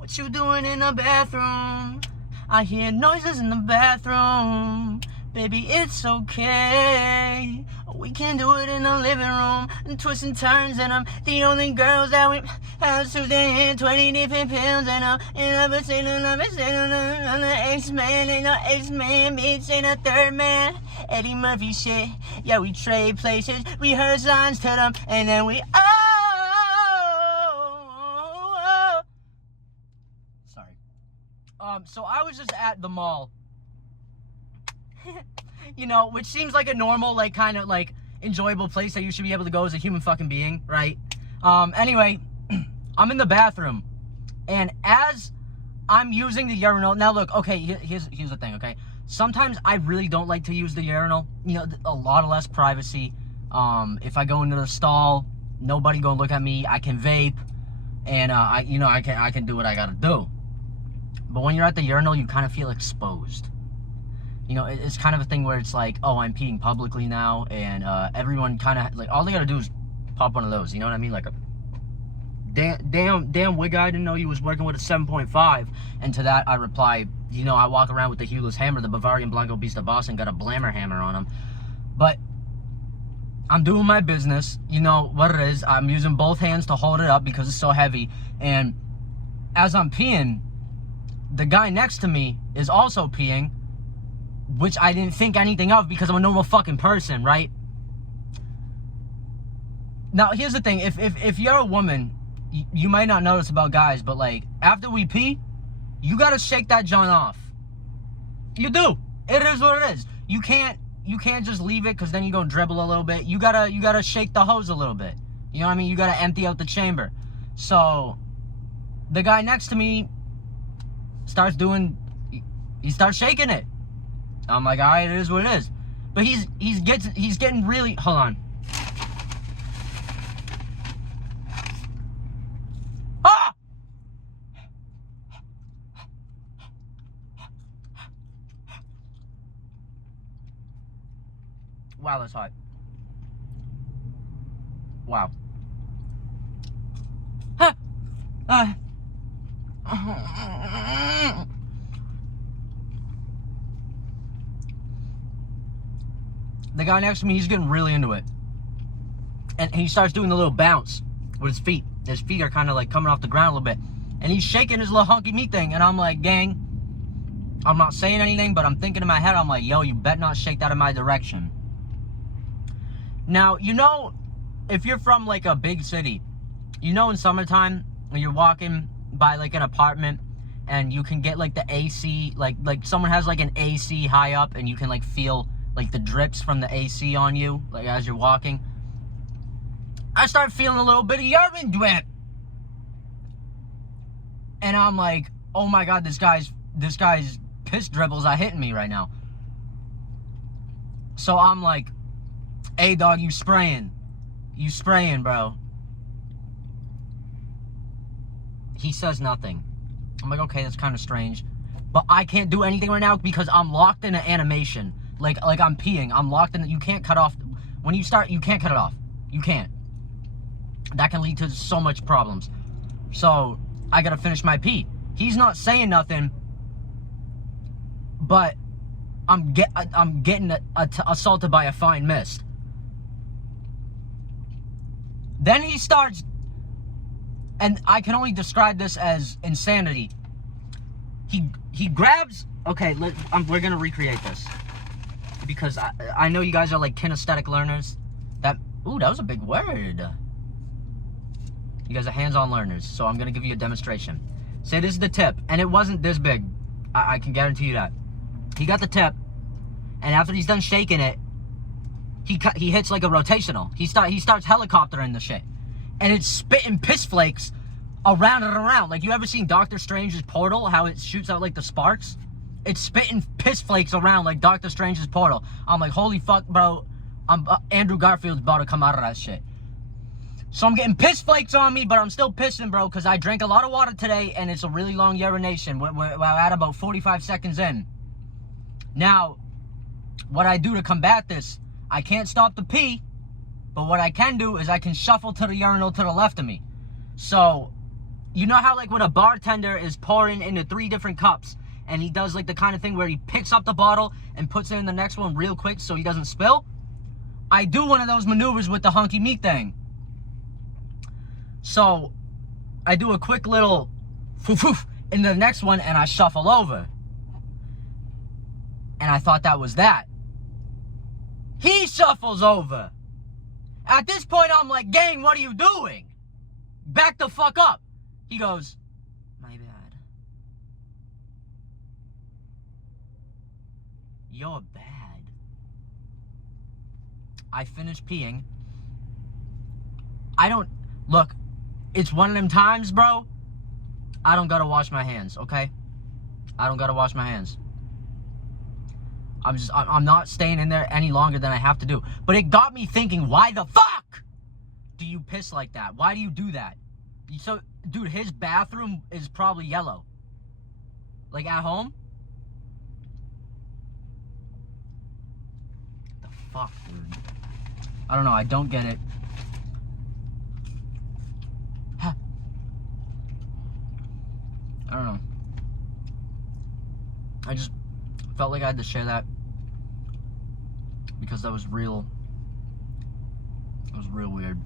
What you doing in the bathroom? I hear noises in the bathroom. Baby, it's okay. We can do it in the living room. And twists and turns, and I'm the only girls that we have to in 20 different pills, and I'm never seen another on the X-Man, ain't no X-Man, bitch, ain't a third man. Eddie Murphy shit. Yeah, we trade places, we heard signs to them, and then we sorry. So I was just at the mall. You know, which seems like a normal, like, kind of, like, enjoyable place that you should be able to go as a human fucking being, right? Anyway, I'm in the bathroom, and as I'm using the urinal, now look, okay, here's the thing, okay? Sometimes I really don't like to use the urinal, you know, a lot less privacy. If I go into the stall, nobody gonna look at me, I can vape, and, I can do what I gotta do. But when you're at the urinal, you kind of feel exposed. You know, it's kind of a thing where it's like, oh, I'm peeing publicly now, and everyone kind of, like, all they gotta do is pop one of those, you know what I mean? Like a damn wig guy didn't know he was working with a 7.5, and to that I reply, you know, I walk around with the Hueless hammer, the Bavarian Blanco Beast of Boston, got a blammer hammer on him. But I'm doing my business, you know what it is, I'm using both hands to hold it up because it's so heavy, and as I'm peeing, the guy next to me is also peeing, which I didn't think anything of because I'm a normal fucking person, right? Now, here's the thing. If you're a woman, you might not notice about guys, but, like, after we pee, you gotta shake that joint off. You do. It is what it is. You can't just leave it because then you go dribble a little bit. You gotta shake the hose a little bit. You know what I mean? You gotta empty out the chamber. So, the guy next to me starts shaking it. I'm like, all right, it is what it is. But he's getting really, hold on. Ah! Wow, that's hot. Wow. Huh. The guy next to me, he's getting really into it. And he starts doing the little bounce with his feet. His feet are kind of like coming off the ground a little bit. And he's shaking his little hunky meat thing. And I'm like, gang, I'm not saying anything, but I'm thinking in my head, I'm like, yo, you bet not shake that in my direction. Now, you know, if you're from like a big city, you know in summertime, when you're walking by like an apartment and you can get like the AC, like someone has like an AC high up and you can like feel like the drips from the AC on you, like as you're walking. I start feeling a little bit of urine drip. And I'm like, oh my God, this guy's piss dribbles are hitting me right now. So I'm like, hey dog, you spraying, bro. He says nothing. I'm like, okay, that's kind of strange. But I can't do anything right now because I'm locked in an animation. Like I'm peeing. I'm locked in. You can't cut off. When you start, you can't cut it off. You can't. That can lead to so much problems. So I gotta finish my pee. He's not saying nothing, but I'm getting assaulted by a fine mist. Then he starts, and I can only describe this as insanity. He grabs. Okay, we're gonna recreate this. Because I know you guys are like kinesthetic learners. Ooh, that was a big word. You guys are hands-on learners, so I'm gonna give you a demonstration. Say this is the tip, and it wasn't this big. I can guarantee you that. He got the tip, and after he's done shaking it, he hits like a rotational. He starts helicoptering the shit, and it's spitting piss flakes around and around. Like, you ever seen Doctor Strange's portal? How it shoots out like the sparks? It's spitting piss flakes around like Doctor Strange's portal. I'm like, holy fuck, bro. Andrew Garfield's about to come out of that shit. So I'm getting piss flakes on me, but I'm still pissing, bro, because I drank a lot of water today, and it's a really long urination. We're at about 45 seconds in. Now, what I do to combat this, I can't stop the pee, but what I can do is I can shuffle to the urinal to the left of me. So you know how like when a bartender is pouring into 3 different cups and he does like the kind of thing where he picks up the bottle and puts it in the next one real quick so he doesn't spill? I do one of those maneuvers with the hunky meat thing. So I do a quick little foof into the next one and I shuffle over. And I thought that was that. He shuffles over. At this point, I'm like, gang, what are you doing? Back the fuck up. He goes, my bad. You're bad. I finished peeing. Look, it's one of them times, bro. I don't gotta wash my hands, okay? I don't gotta wash my hands. I'm not staying in there any longer than I have to do. But it got me thinking, why the fuck do you piss like that? Why do you do that? So, dude, his bathroom is probably yellow. Like, at home? The fuck, dude? I don't know, I don't get it. I don't know. I just felt like I had to share that because that was real. It was real weird.